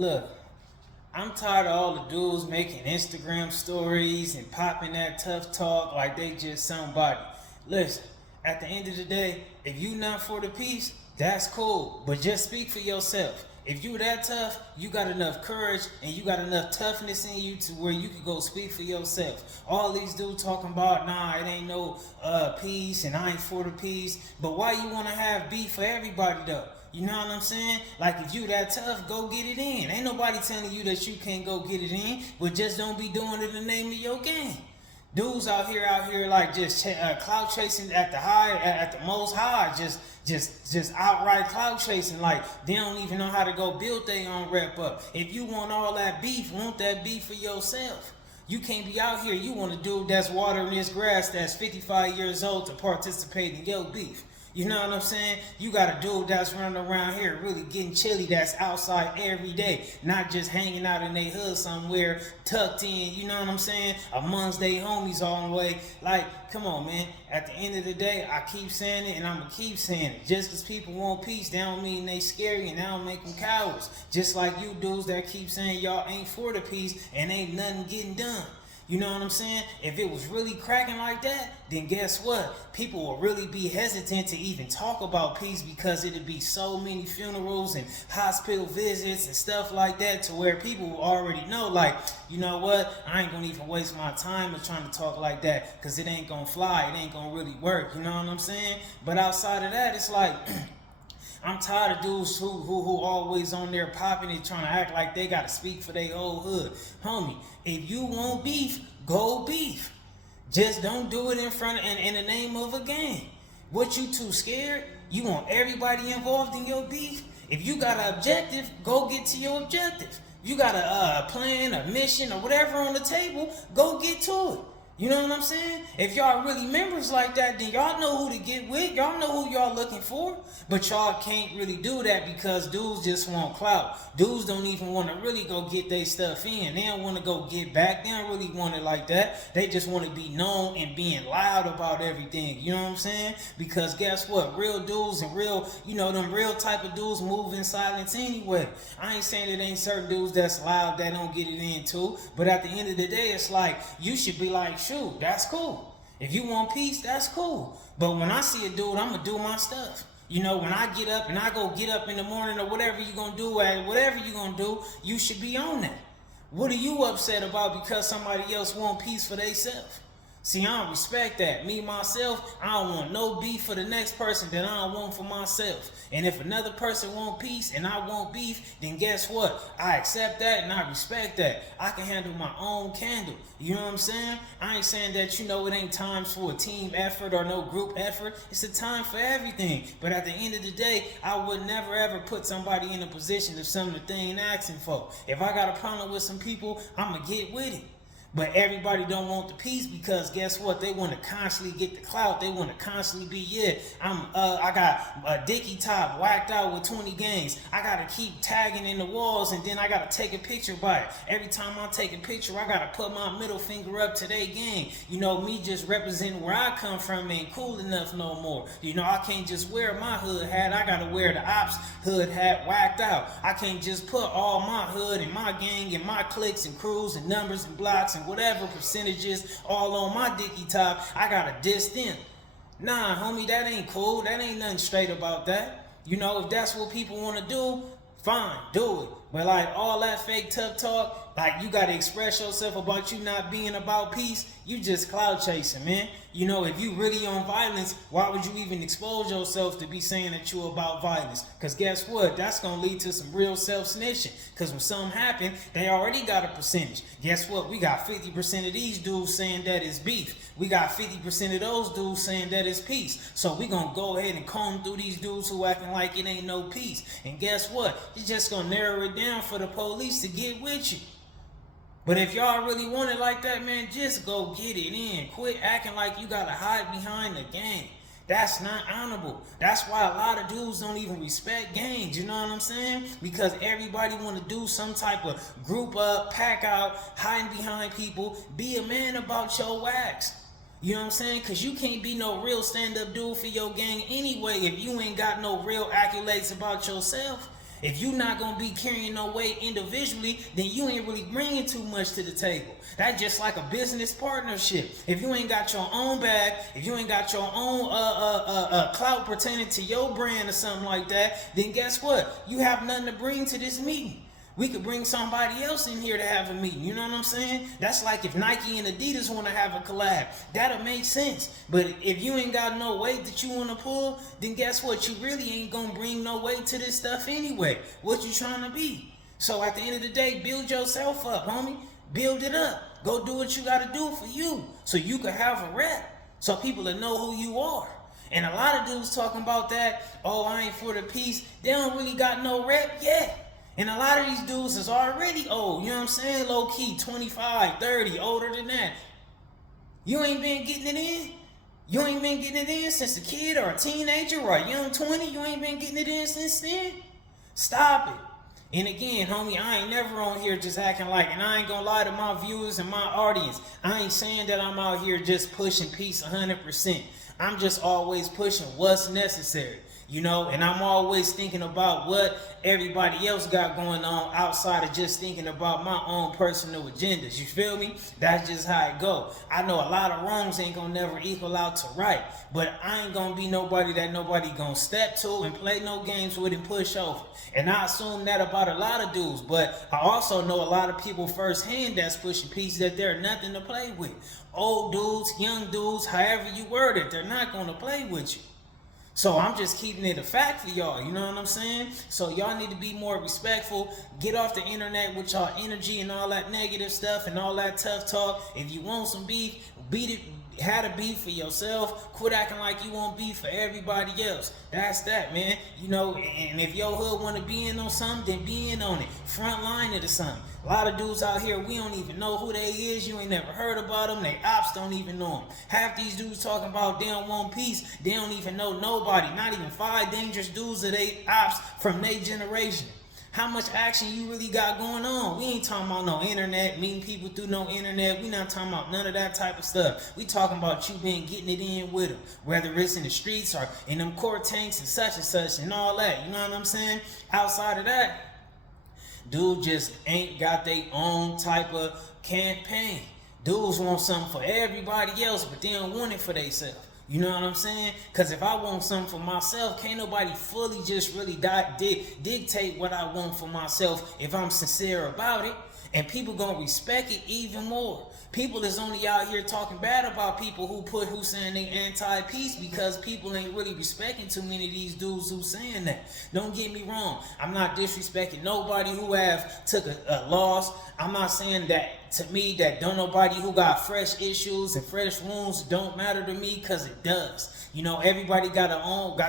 Look, I'm tired of all the dudes making Instagram stories and popping that tough talk like they just somebody. Listen, at the end of the day, if you not for the peace, that's cool. But just speak for yourself. If you that tough, you got enough courage and you got enough toughness in you to where you can go speak for yourself. All these dudes talking about, nah, it ain't no peace and I ain't for the peace. But why you wanna have beef for everybody though? You know what I'm saying? Like if you that tough, go get it in. Ain't nobody telling you that you can't go get it in, but just don't be doing it in the name of your game. Dudes out here, like just clout chasing at the high, at the most high, just outright clout chasing. Like they don't even know how to go build their own rep up. If you want all that beef, want that beef for yourself. You can't be out here. You want a dude that's watering this grass that's 55 years old to participate in your beef. You know what I'm saying? You got a dude that's running around here really getting chilly that's outside every day, not just hanging out in their hood somewhere tucked in, you know what I'm saying? Amongst their homies all the way. Like, come on, man. At the end of the day, I keep saying it and I'm going to keep saying it. Just because people want peace, that don't mean they scary and that don't make them cowards. Just like you dudes that keep saying y'all ain't for the peace and ain't nothing getting done. You know what I'm saying? If it was really cracking like that, then guess what? People will really be hesitant to even talk about peace because it'd be so many funerals and hospital visits and stuff like that to where people will already know, like, you know what? I ain't gonna even waste my time of trying to talk like that because it ain't gonna fly. It ain't gonna really work. You know what I'm saying? But outside of that, it's like... I'm tired of dudes who always on there popping and trying to act like they gotta speak for their whole hood. Homie, if you want beef, go beef. Just don't do it in front of, in the name of a game. What, you too scared? You want everybody involved in your beef? If you got an objective, go get to your objective. You got a plan, a mission, or whatever on the table, go get to it. You know what I'm saying? If y'all really members like that, then y'all know who to get with. Y'all know who y'all looking for. But y'all can't really do that because dudes just want clout. Dudes don't even want to really go get their stuff in. They don't want to go get back. They don't really want it like that. They just want to be known and being loud about everything. You know what I'm saying? Because guess what? Real dudes and real, them real type of dudes move in silence anyway. I ain't saying it ain't certain dudes that's loud that don't get it in too. But at the end of the day, it's like, you should be like, shoot, that's cool. If you want peace, that's cool. But when I see a dude, I'm going to do my stuff. When I get up and I go get up in the morning or whatever you going to do, whatever you going to do, you should be on that. What are you upset about because somebody else want peace for themselves? See, I don't respect that. Me, myself, I don't want no beef for the next person that I don't want for myself. And if another person want peace and I want beef, then guess what? I accept that and I respect that. I can handle my own candle. You know what I'm saying? I ain't saying that, it ain't times for a team effort or no group effort. It's a time for everything. But at the end of the day, I would never ever put somebody in a position of something that they ain't asking for. If I got a problem with some people, I'm going to get with it. But everybody don't want the peace because guess what? They want to constantly get the clout. They want to constantly be, I got a dicky top whacked out with 20 games. I got to keep tagging in the walls and then I got to take a picture by it. Every time I take a picture, I got to put my middle finger up to their game. Me just representing where I come from ain't cool enough no more. I can't just wear my hood hat. I got to wear the ops hood hat whacked out. I can't just put all my hood and my gang and my cliques and crews and numbers and blocks and whatever percentages all on my dicky top. I gotta diss them. Nah, homie, that ain't cool. That ain't nothing straight about that. If that's what people want to do, fine, do it. But like all that fake tough talk, like you gotta express yourself about you not being about peace, you just cloud chasing, man. If you really on violence, why would you even expose yourself to be saying that you about violence? Because guess what? That's going to lead to some real self-snitching. Because when something happen, they already got a percentage. Guess what? We got 50% of these dudes saying that it's beef. We got 50% of those dudes saying that it's peace. So we going to go ahead and comb through these dudes who acting like it ain't no peace. And guess what? You're just going to narrow it down for the police to get with you. But if y'all really want it like that, man, just go get it in. Quit acting like you gotta hide behind the game. That's not honorable. That's why a lot of dudes don't even respect gangs, you know what I'm saying? Because everybody want to do some type of group up, pack out, hiding behind people. Be a man about your wax. You know what I'm saying? Because you can't be no real stand-up dude for your gang anyway if you ain't got no real accolades about yourself. If you not gonna be carrying no weight individually, then you ain't really bringing too much to the table. That's just like a business partnership. If you ain't got your own bag, if you ain't got your own clout pertaining to your brand or something like that, then guess what? You have nothing to bring to this meeting. We could bring somebody else in here to have a meeting. You know what I'm saying? That's like if Nike and Adidas want to have a collab. That'll make sense. But if you ain't got no weight that you want to pull, then guess what? You really ain't going to bring no weight to this stuff anyway. What you trying to be? So at the end of the day, build yourself up, homie. Build it up. Go do what you got to do for you so you can have a rep so people will know who you are. And a lot of dudes talking about that, oh, I ain't for the peace. They don't really got no rep yet. And a lot of these dudes is already old, you know what I'm saying? Low key, 25, 30, older than that. You ain't been getting it in? You ain't been getting it in since a kid or a teenager or a young 20? You ain't been getting it in since then? Stop it. And again, homie, I ain't never on here just acting like, and I ain't gonna lie to my viewers and my audience. I ain't saying that I'm out here just pushing peace 100%. I'm just always pushing what's necessary. You know, and I'm always thinking about what everybody else got going on outside of just thinking about my own personal agendas. You feel me? That's just how it go. I know a lot of wrongs ain't gonna never equal out to right, but I ain't gonna be nobody that nobody gonna step to and play no games with and push over. And I assume that about a lot of dudes, but I also know a lot of people firsthand that's pushing peace that they're nothing to play with. Old dudes, young dudes, however you word it, they're not gonna play with you. So I'm just keeping it a fact for y'all, you know what I'm saying? So y'all need to be more respectful. Get off the internet with y'all energy and all that negative stuff and all that tough talk. If you want some beef, beat it. Had a beef for yourself. Quit acting like you want beef for everybody else. That's that, man. You know, and if your hood want to be in on something, then be in on it. Front line it or something. A lot of dudes out here, we don't even know who they is. You ain't never heard about them. They ops don't even know them. Half these dudes talking about they don't want peace. They don't even know nobody. Not even 5 dangerous dudes that they ops from their generation. How much action you really got going on? We ain't talking about no internet, meeting people through no internet. We not talking about none of that type of stuff. We talking about you been getting it in with them, whether it's in the streets or in them court tanks and such and all that. You know what I'm saying? Outside of that, dude just ain't got their own type of campaign. Dudes want something for everybody else, but they don't want it for themselves. You know what I'm saying? Because if I want something for myself, can't nobody fully just really dictate what I want for myself if I'm sincere about it. And people gonna respect it even more. People is only out here talking bad about people who saying they anti-peace because people ain't really respecting too many of these dudes who saying that. Don't get me wrong. I'm not disrespecting nobody who have took a loss. I'm not saying that to me that don't nobody who got fresh issues and fresh wounds don't matter to me, because it does. You know, everybody got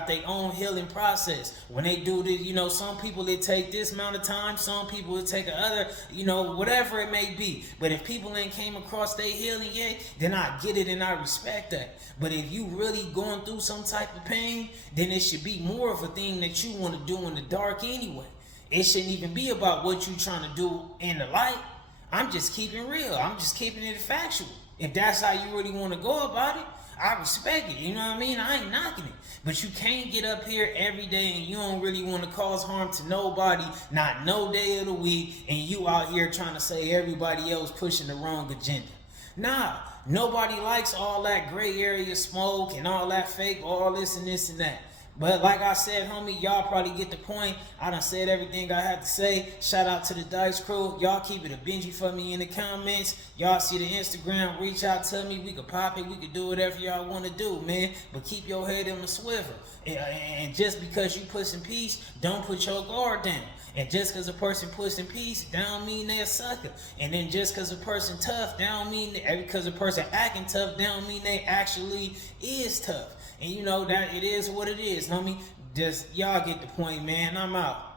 their own healing process. When they do this, you know, some people it take this amount of time, some people it take another, you know, whatever it may be. But if people ain't came across their healing yet, then I get it and I respect that. But if you really going through some type of pain, then it should be more of a thing that you want to do in the dark anyway. It shouldn't even be about what you trying to do in the light. I'm just keeping real. I'm just keeping it factual. If that's how you really want to go about it, I respect it. You know what I mean? I ain't knocking it. But you can't get up here every day and you don't really want to cause harm to nobody, not no day of the week, and you out here trying to say everybody else pushing the wrong agenda. Nah, nobody likes all that gray area smoke and all that fake, all this and this and that. But like I said, homie, y'all probably get the point. I done said everything I had to say. Shout out to the Dice Crew. Y'all keep it a Benji for me in the comments. Y'all see the Instagram. Reach out to me. We could pop it. We could do whatever y'all want to do, man. But keep your head in the swivel. And just because you pushing peace, don't put your guard down. And just because a person pushing peace, don't mean they're a sucker. And then just because a person tough, don't mean because a person acting tough, don't mean they actually is tough. And you know that it is what it is, homie. Just y'all get the point, man. I'm out.